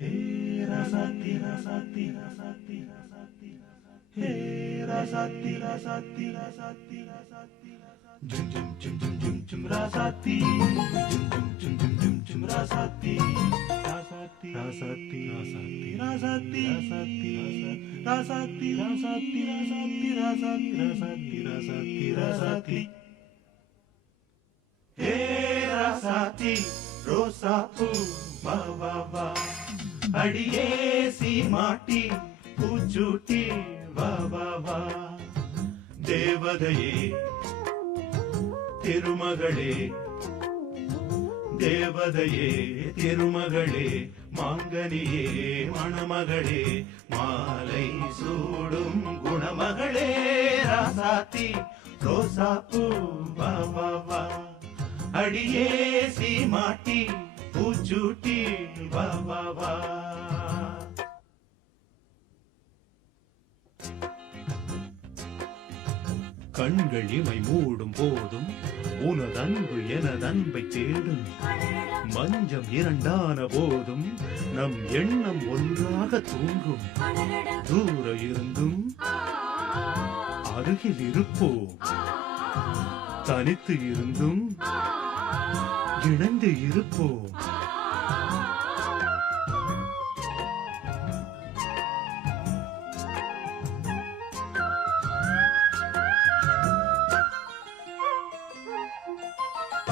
Hey Rasati, Rasati, Rasati, Rasati, Hey Rasati, Rasati, Rasati, Rasati, Jum jum jum jum jum jum Rasati, jum jum jum jum jum Rasati, Rasati, Rasati, Rasati, Rasati, Rasati, Rasati, Rasati, Rasati, Rasati, Rasati, Rasati, Rasati. Hey Rasati, Rosapu, va va va. அடியே சீமாட்டி பூச்சூட்டி வா வா வா தேவதையே திருமகளே தேவதையே திருமகளே மாங்கனியே மணமகளே மாலை சூடும் குணமகளே ராசாத்தி ரோசாப்பூ வா வா வா அடியே சீமாட்டி பூச்சூட்டி வா வா வா கண்கள் இமை மூடும் போதும் உனதன்பு எனதன்பை தேடும் மஞ்சம் இரண்டான போதும் நம் எண்ணம் ஒன்றாக தூங்கும் தூர இருந்தும் அருகில் இருப்போம் தனித்து இருந்தும் இணைந்து இருப்போம்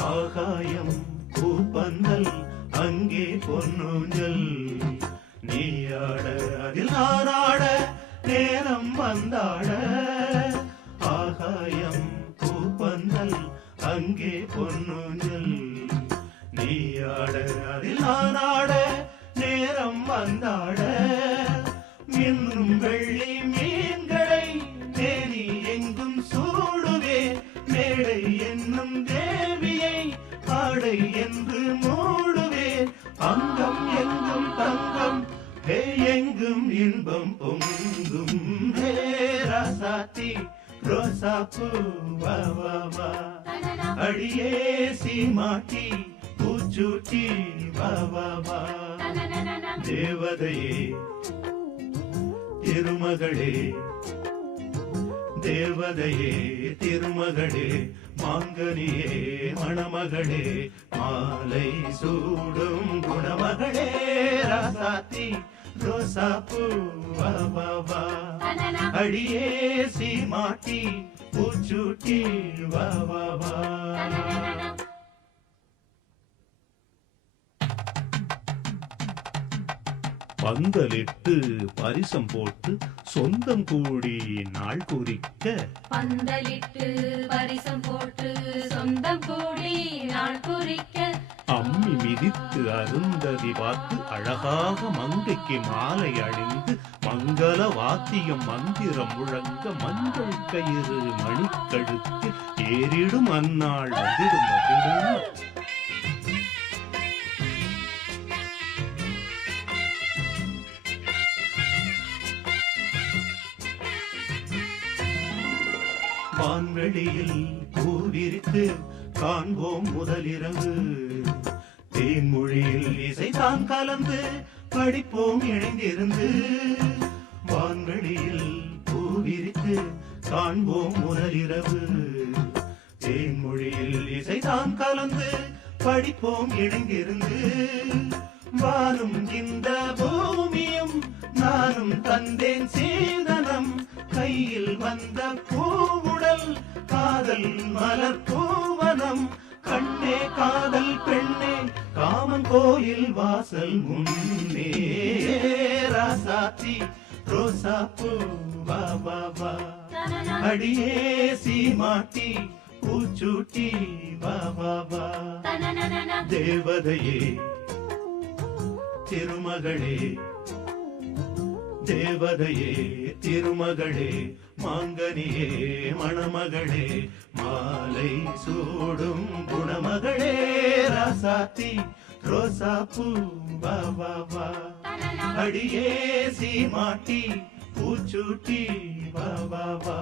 ஆகாயம் பூப்பந்தல் அங்கே பொன்னூஞ்சல் நீயாட அதில் நானாட நேரம் வந்தாட ஆகாயம் பூப்பந்தல் அங்கே பொன்னூஞ்சல் நீயாட அதில் நானாட நேரம் வந்தாட மின்னும் வெள்ளி மீன்களை தேனி எங்கும் சூடுவே மேடை என்னும் தேவியை ஆடை என்று மூடுவே அங்கம் எங்கும் தங்கம் ஹே எங்கும் இன்பம் பொங்கும் ஹே ராசாத்தி ரோசாப்பூ வா வா வா அடியே சீமாட்டி பூச்சூட்டி வா வா வா தேவதையே திருமகளே தேவதையே திருமகளே மாங்கனியே மணமகளே மாலை சூடும் குணமகளே ராசாத்தி ரோசாப்பூ வா வா வா அடியே சீமாட்டி பூச்சூட்டி வா வா வா பந்தலிட்டு பரிசம் போட்டு சொந்தம் கூடி நாள் குறிக்க பந்தலிட்டு பரிசம் போட்டு சொந்தம் கூடி நாள் குறிக்க அம்மி மிதித்து அருந்ததி பார்த்து அழகாக மங்கைக்கு மாலை அணிந்து மங்கள வாத்தியம் மந்திரம் முழங்க மஞ்சள் கயிறு மணிக்கழுத்தில் ஏறிடும் அந்நாள் அதிரும் அதிரும் வான்வெளியில் பூவிரித்து காண்போம் முதலிரவு தேன்மொழியில் இசைதான் கலந்து படிப்போம் இணைந்திருந்து வான்வெளியில் பூவிரித்து காண்போம் முதலிரவு தேன்மொழியில் இசைதான் கலந்து படிப்போம் இணைந்திருந்து வானும் இந்த பூமியும் நானும் தந்தேன் சீதனம் கையில் வந்த பூவுடல் காதல் மலர் பூவனம் கண்ணே காதல் பெண்ணே காமன் கோயில் வாசல் முன்னே ராசாத்தி ரோசாப்பூ வா வா வா அடியே சீமாட்டி பூச்சூட்டி வா வா வா தேவதையே திருமகளே தேவதையே திருமகளே மாங்கனியே மணமகளே மாலை சூடும் குணமகளே ராசாத்தி ரோசாப்பூ வா வா வா அடியே சீமாட்டி பூச்சூட்டி வா வா வா